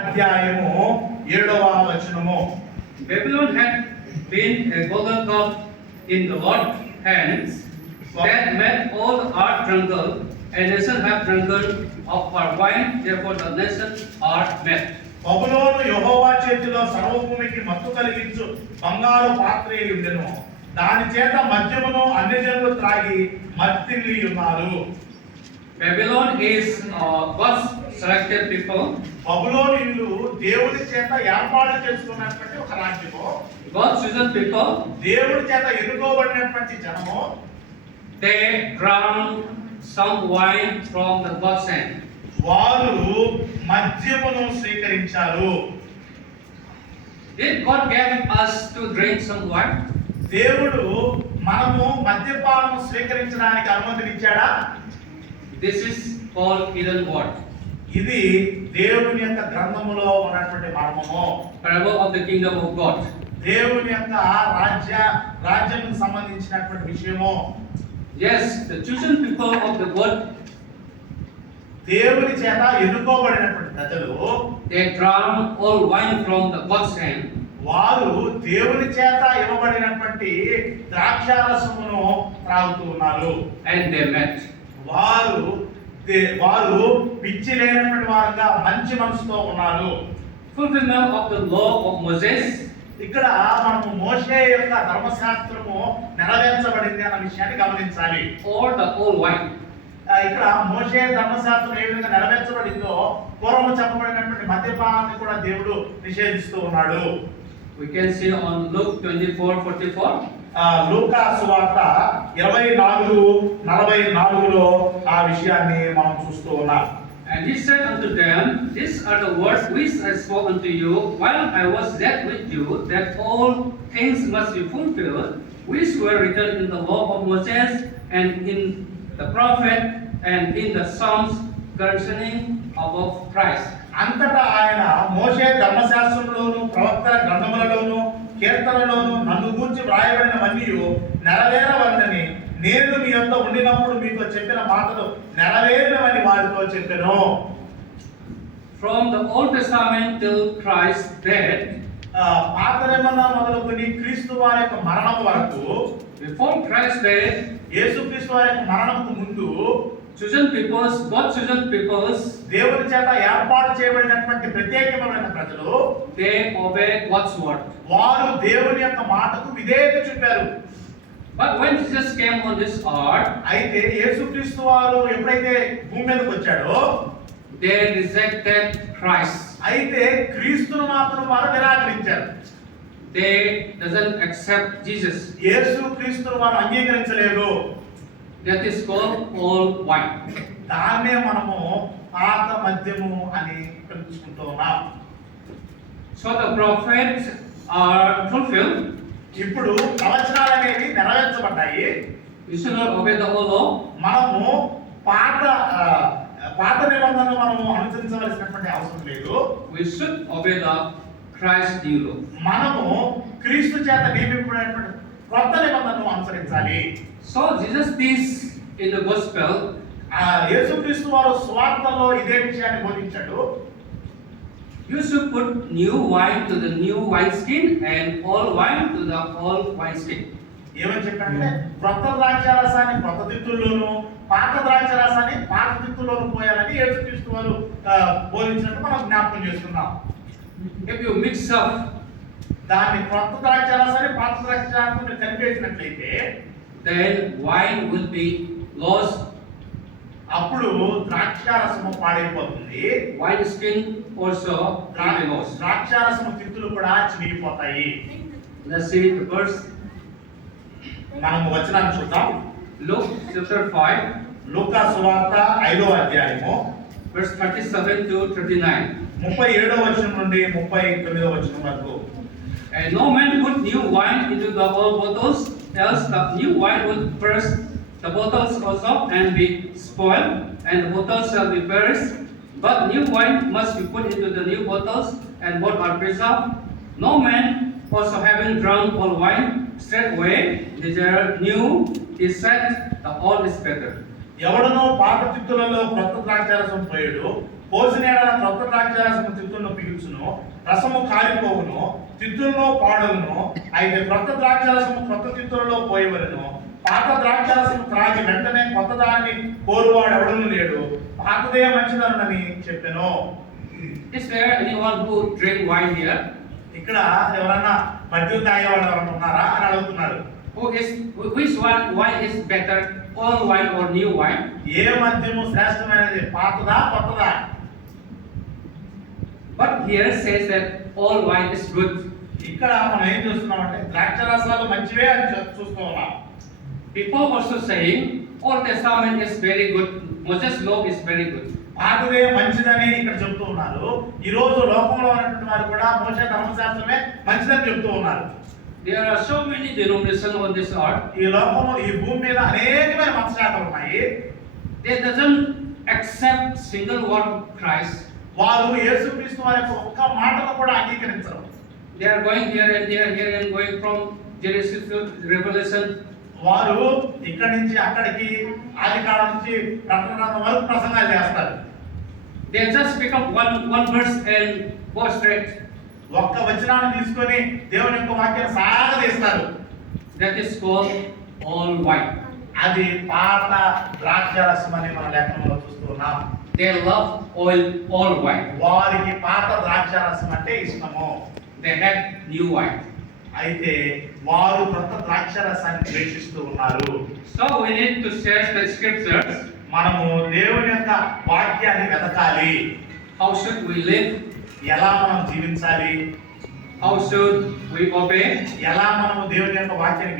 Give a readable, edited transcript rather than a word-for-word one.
అధ్యాయము 7వ వచనము. Babylon had been a golden cup in the Lord's hands that made all the earth tremble. A nation have drunken of her wine, therefore the nations are met. బబులోను యెహోవా చేతిలో సర్వభూమికి మత్తు కలిగించు బంగారు పాత్ర అయి ఉండెను. దాని చేత మద్యమును అన్యజనులు త్రాగి మత్తిల్లి ఉన్నారు. Babylon is God's selected people. బబులోనీయులు దేవుని చేత ఏర్పాటు చేసుకున్నటువంటి ఒక రాజ్యము. God's chosen people. దేవుని చేత ఎన్నుకోబడినటువంటి జనము. They drank some wine from the God's hand. వారు మద్యమును స్వీకరించారు. Did God give us to drink some wine? దేవుడు మనము మద్యపానము స్వీకరించడానికి అనుమతినిచ్చాడా? This is called hidden word. ఇది దేవుని యొక్క గ్రంథములో ఉన్నటువంటి మర్మము. Parable of the kingdom of God. దేవుని యొక్క రాజ్యానికి సంబంధించినటువంటి విషయము. Yes, the chosen people of the God, దేవుని చేత ఎన్నుకోబడినటువంటి ప్రజలు they drank all wine from the God's hand. వారు దేవుని చేత ఇవ్వబడినటువంటి ద్రాక్షారసమును త్రాగుతూ ఉన్నారు. And they met. వారు పిచ్చి లేనటువంటి వారుగా మంచి మనసుతో ఉన్నారు. Fulfillment of the law of Moses. ఇక్కడ మనము మోషే యొక్క ధర్మశాస్త్రము నెరవేర్చబడింది అన్న విషయాన్ని గమనించాలి. Or the old wine. ఇక్కడ మోషే ధర్మశాస్త్రం ఏ విధంగా నెరవేర్చబడిందో పూర్వము చెప్పబడినటువంటి మద్యపానాన్ని కూడా దేవుడు నిషేధిస్తూ ఉన్నాడు. We can see on Luke 24:44. లూకా సువార్త 24:44లో ఆ విషయాన్ని మనం చూస్తూ ఉన్నాం. And he said unto them, these are the words which I spoke unto you while I was yet with you, that all things must be fulfilled which were written in the law of Moses and in the prophet and in the Psalms concerning about Christ. అంతటా ఆయన మోషే ధర్మశాస్త్రంలోను ప్రవక్తల గ్రంథములలోను కీర్తనలోను నన్ను గూర్చి వ్రాయబడినవన్నీ నెరవేరవలనని నేను మీ యొద్ద ఉండినప్పుడు మీతో చెప్పిన మాటలు నెరవేరినవని వారితో చెప్పెను. From the Old Testament till Christ's death, పాత నిబంధన మొదలుకొని క్రీస్తు వారి యొక్క మరణం వరకు, before Christ's death, యేసుక్రీస్తు వారి యొక్క మరణంకు ముందు chosen peoples, God's chosen peoples, దేవుని చేత ఏర్పాటు చేయబడినటువంటి ప్రత్యేకమైన ప్రజలు, they obey God's word. వారు దేవుని యొక్క మాటకు విధేయత చూపారు. But when Jesus came on this earth, అయితే యేసుక్రీస్తు వారు ఎప్పుడైతే భూమి మీదకి వచ్చాడో they rejected Christ. అయితే క్రీస్తును మాత్రం వారు నిరాకరించారు. They doesn't accept Jesus. యేసుక్రీస్తును వారు అంగీకరించలేదు. That is called old wine. దాన్నే మనము పాత మద్యము అని పిలుచుకుంటూ ఉన్నాం. So the prophets are fulfilled. ఇప్పుడు ప్రవచనాలు అనేవి నెరవేర్చబడ్డాయి. We should not obey the old law. మనము పాత నిబంధనలు మనము అనుసరించవలసినటువంటి అవసరం లేదు. We should obey the Christ new law. మనము క్రీస్తు చేత నియమింపబడినటువంటి కొత్త నిబంధనను అనుసరించాలి. So Jesus teaches in the gospel, యేసుక్రీస్తు వారు సువార్తలో ఇదే విషయాన్ని బోధించాడు. you should put new wine to the new wineskin and old wine to the old wineskin. ఏమని చెప్పాడంటే కొత్త ద్రాక్షారసాన్ని కొత్త తిత్తుల్లోను పాత ద్రాక్షారసాన్ని పాత తిత్తుల్లోను పోయాలని యేసుక్రీస్తు వారు బోధించినట్టు మనం జ్ఞాపకం చేసుకున్నాం. If you mix up, దాన్ని కొత్త ద్రాక్షారసాన్ని పాత ద్రాక్షారసాన్ని కలిపేసినట్లయితే then wine will be lost. అప్పుడు ద్రాక్షారసము పాడైపోతుంది. Wineskin also will be lost. ద్రాక్షారసము తిత్తులు కూడా చినిగిపోతాయి. Let's see the verse. మనం వచనాన్ని చూద్దాం. Luke chapter 5, లూకా సువార్త 5వ అధ్యాయము verse 37 to 39. 37వ వచనం నుండి 39వ వచనం వరకు. And no man put new wine into the old bottles, else the new wine would burst the bottles also and be spoiled, and the bottles shall be perished. But new wine must be put into the new bottles, and both are preserved. No man also having drunk old wine straightway desire new, is said the old is better. ఎవడనో పాత తిత్తులలో కొత్త ద్రాక్షారసం పోయాడు, పోసిన ఎడల క్రొత్త ద్రాక్షారసము తిత్తులను పీల్చును, రసము కారిపోవును, తిత్తుల్లో పాడవును. అయితే క్రొత్త ద్రాక్షారసము క్రొత్త తిత్తులలో పోయవలెను. పాత ద్రాక్షారసము త్రాగి వెంటనే కొత్త దాన్ని కోరువాడు ఎవడను లేడు. పాతదే మంచిదనని చెప్పెను. Is there anyone who drink wine here? ఇక్కడ ఎవరన్నా మద్యం తాగేవాళ్ళు ఎవరన్నా ఉన్నారా అని అడుగుతున్నారు. Which one wine is better, old wine or new wine? ఏ మద్యము శ్రేష్టమైనది, పాతదా కొత్తదా? But here says that old wine is good. ఇక్కడ మనం ఏం చూస్తున్నామంటే ద్రాక్షరసాలు మంచివే అని చూస్తూ ఉన్నాం. People also saying Old Testament is very good, Moses law is very good. పాతదే మంచిదని ఇక్కడ చెప్తూ ఉన్నారు. ఈ రోజు లోకంలో ఉన్నటువంటి వారు కూడా మోషే ధర్మశాస్త్రమే మంచిదని చెప్తూ ఉన్నారు. There are so many denominations on this earth. ఈ లోకంలో ఈ భూమి మీద అనేకమైన మత శాఖలు ఉన్నాయి. They doesn't accept single word of Christ. వారు యేసుక్రీస్తు వారి యొక్క ఒక్క మాటను కూడా అంగీకరించరు. They are going here and there, here and going from Genesis to Revelation. వారు ఇక్కడి నుంచి అక్కడికి, ఆదికాండం నుంచి ప్రకటన గ్రంథం వరకు ప్రసంగాలు చేస్తారు. They just pick up one verse and go straight. ఒక్క వచనాన్ని తీసుకొని దేవుని యొక్క వాక్యాన్ని సాగదీస్తారు. That is called old wine. అది పాత ద్రాక్షరసం అని మన లేఖనంలో చూస్తున్నాం. They love old wine. వారికి పాత ద్రాక్షరసం అంటే ఇష్టము. They have new wine. అయితే వారు కొత్త ద్రాక్షరసాన్ని ద్వేషిస్తూ ఉన్నారు. So we need to search the scriptures. మనము దేవుని యొక్క వాక్యాన్ని వెతకాలి. How should we live? ఎలా మనం జీవించాలి, How should we obey? ఎలా మనము దేవుని యొక్క వాక్యాన్ని